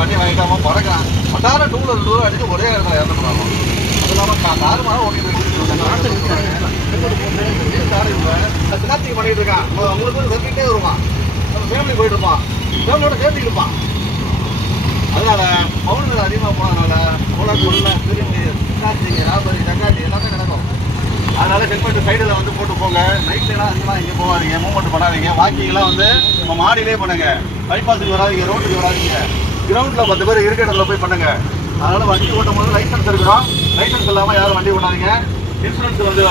வண்டி வாங்கிட்டாமல் வட்டார two wheeler tour அடிச்சு ஒரே இடத்துல இறந்து அது இல்லாமல் நான் கார் மரம் ஓட்டிட்டு சினாத்திக்கு பண்ணிட்டு இருக்கான். அவங்களுக்கு வந்து வருவான். நம்ம ஃபேமிலி போயிட்டு இருப்பான். ஃபேமிலியோட சேர்த்து இருப்பான். அதனால பவுன்கள் அதிகமாக போனதுனால போலாக்கு உள்ள திரும்பி சினாத்திங்க ராபரி டக்காட்டி எல்லாமே நடக்கும் அதனால ஹெல்மெட் சைடில் வந்து போட்டு போங்க. நைட்லாம் அதிகமாக இங்கே போகாதீங்க. மூவ்மெண்ட் பண்ணாதீங்க. வாக்கிங்லாம் வந்து நம்ம மாடியிலே பண்ணுங்க. பைபாஸுக்கு வராதீங்க. ரோட்டுக்கு வராதீங்க. கிரவுண்டில் பத்து பேர் இருக்க இடத்துல போய் பண்ணுங்க. அதனால் வண்டி ஓட்டும் போது லைசன்ஸ் இருக்கிறோம் லைசன்ஸ் இல்லாமல் யாரும் வண்டி ஓடாதீங்க இன்சூரன்ஸ் வந்து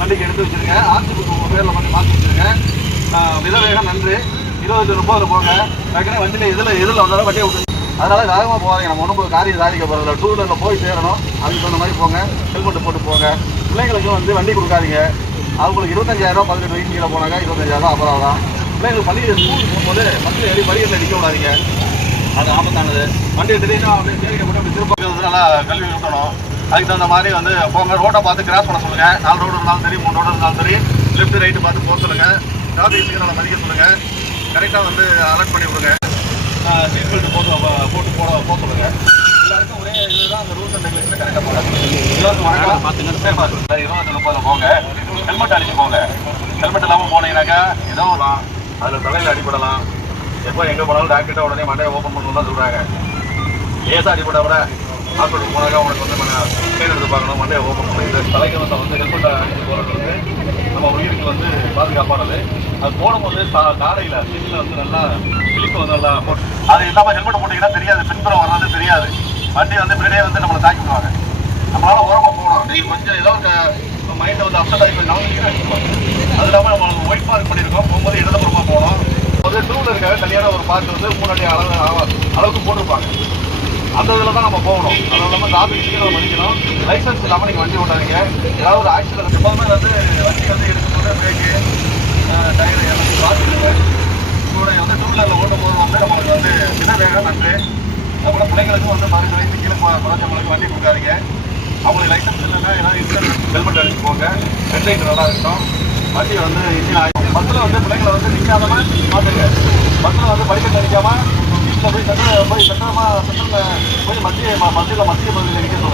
வண்டிக்கு எடுத்து வச்சிருங்க. ஆர்சி புக் உங்கள் பேரில் வந்து மாற்றி வச்சுருங்க. அஹ், நன்றி. இருபது முப்பது போங்க. டக்குனு வண்டியில் எதில் எதில் வந்தாலும் வண்டியை விட்டு அதனால் வேகமாக போகாதீங்க. நம்ம ஒன்றும் காரியம் சாதிக்க போகிறதில்ல டூ வீலரில் போய் சேரணும். அதுக்கு தகுந்த மாதிரி போங்க. ஹெல்மெட் போட்டு போங்க. பிள்ளைங்களுக்கும் வந்து வண்டி கொடுக்காதீங்க. அவங்களுக்கு இருபத்தஞ்சாயிரம் பதினெட்டு வயசு கீழே போனாங்க இருபத்தஞ்சாயிரம் அப்புறம் தான். பிள்ளைங்களுக்கு பள்ளியில் ஸ்கூலுக்கு போகும்போது மக்கள் ஏறி படிக்கட்டில் நிற்க விடாதீங்க. அது ஆபத்தானது வண்டி திடீர்னு அப்படியே தேடிக்க மட்டும் அப்படி வந்து நல்லா கல்வி ஊட்டணும் அதுக்கு தகுந்த மாதிரி வந்து போங்க ரோட்டை பார்த்து கிராஸ் பண்ண சொல்லுங்க. நாலு ரோடு இருந்தாலும் சரி மூணு ரோடு இருந்தாலும் சரி லெஃப்ட் ரைட்டு பார்த்து போக சொல்லுங்க. டிராஃபிக் சிக்னலை மதிக்க சொல்லுங்க. கரெக்டாக வந்து அலர்ட் பண்ணி விடுங்க. சீட் பெல்ட் போட்டு போட்டு போட போக சொல்லுங்க. எல்லாருக்கும் ஒரே இதுதான் அந்த ரூல்ஸ் அண்ட் ரெகுலேஷன் கரெக்டாக போடுங்க எல்லாருக்கும் வணக்கம் பார்த்துங்க இருபத்தி முப்பதில் போங்க. ஹெல்மெட் அடிச்சு போங்க. ஹெல்மெட் இல்லாமல் போனீங்கன்னாக்கா ஏதோ ஒரு அதில் தலையில் அடிபடலாம். எப்போ எங்கே போனாலும் டாக்டர்கிட்ட உடனே மண்டையை ஓப்பன் பண்ணணும் தான் சொல்கிறாங்க லேசாக அடிபட்டா கூட ஹாஸ்பிட்டல் போனாக்கா உனக்கு வந்து நம்ம ஸ்கேன் எடுத்து பார்க்கணும். மண்டையை ஓப்பன் பண்ணி. இந்த தலைக்கு வந்து வந்து ஹெல்மெட் அடிச்சு போகிறது வந்து நம்ம உயிருக்கு வந்து பாதுகாப்பானது. அது போடும்போது சா காலையில் ஸ்கின்ல வந்து நல்லா கிளிப்பு வந்து நல்லா போட்டு அது இல்லாமல் ஹெல்மெட் போட்டிங்கன்னா தெரியாது. பின்புறம் வர்றது தெரியாது. வண்டி வந்து பின்னாடியே வந்து நம்மளை தாக்கி விடுவாங்க உரமாக ஓரமாக போகணும். நீ கொஞ்சம் ஏதோ மைண்டை வந்து அப்செட் ஆகி போய் அது இல்லாமல் நம்ம ஒயிட் மார்க் பண்ணியிருக்கோம் போகும்போது இடதுபுறமாக போகணும். ஜாலியான ஒரு பார்க் வந்து மூணு அளவு அளவு- அளவுக்கு போட்டிருப்பாங்க. அந்த இதில் தான் நம்ம போகணும். அது இல்லாமல் டிராஃபிக் சீக்கிரம் மதிக்கணும் லைசன்ஸ் இல்லாமல் நீங்கள் வண்டி ஓட்டாதீங்க. ஏதாவது ஒரு ஆக்சிடென்ட் எப்போதுமே வந்து வண்டி வந்து எடுக்கும்போது பிரேக்கு டயர் எல்லாம் பார்த்துருங்க கூட வந்து டூ வீலரில் ஓட்டும் போது வந்து நம்மளுக்கு வந்து மித வேகம் நன்று அப்புறம் பிள்ளைங்களுக்கும் வந்து பதினெட்டு வயசு கீழே குறைஞ்சவங்களுக்கு வண்டி கொடுக்காதீங்க. அவங்களுக்கு லைசன்ஸ் இல்லைன்னா ஏதாவது இன்சூரன்ஸ் ஹெல்மெட் அடிச்சு போங்க. ஹெட்லைட் நல்லா இருக்கட்டும். வண்டி வந்து இன்ஜின் ஆகும் பஸ்ஸில் வந்து பிள்ளைங்களை வந்து நிற்காதமாக பார்த்துங்க மக்கள் வந்து படிக்கட்டு நினைக்காம வீட்டில் போய் சட்டத்தில் போய் சட்டமாக சட்டத்தில் போய் மத்திய மத்தியில் மத்திய பகுதியில் நிற்க சொல்லுங்கள்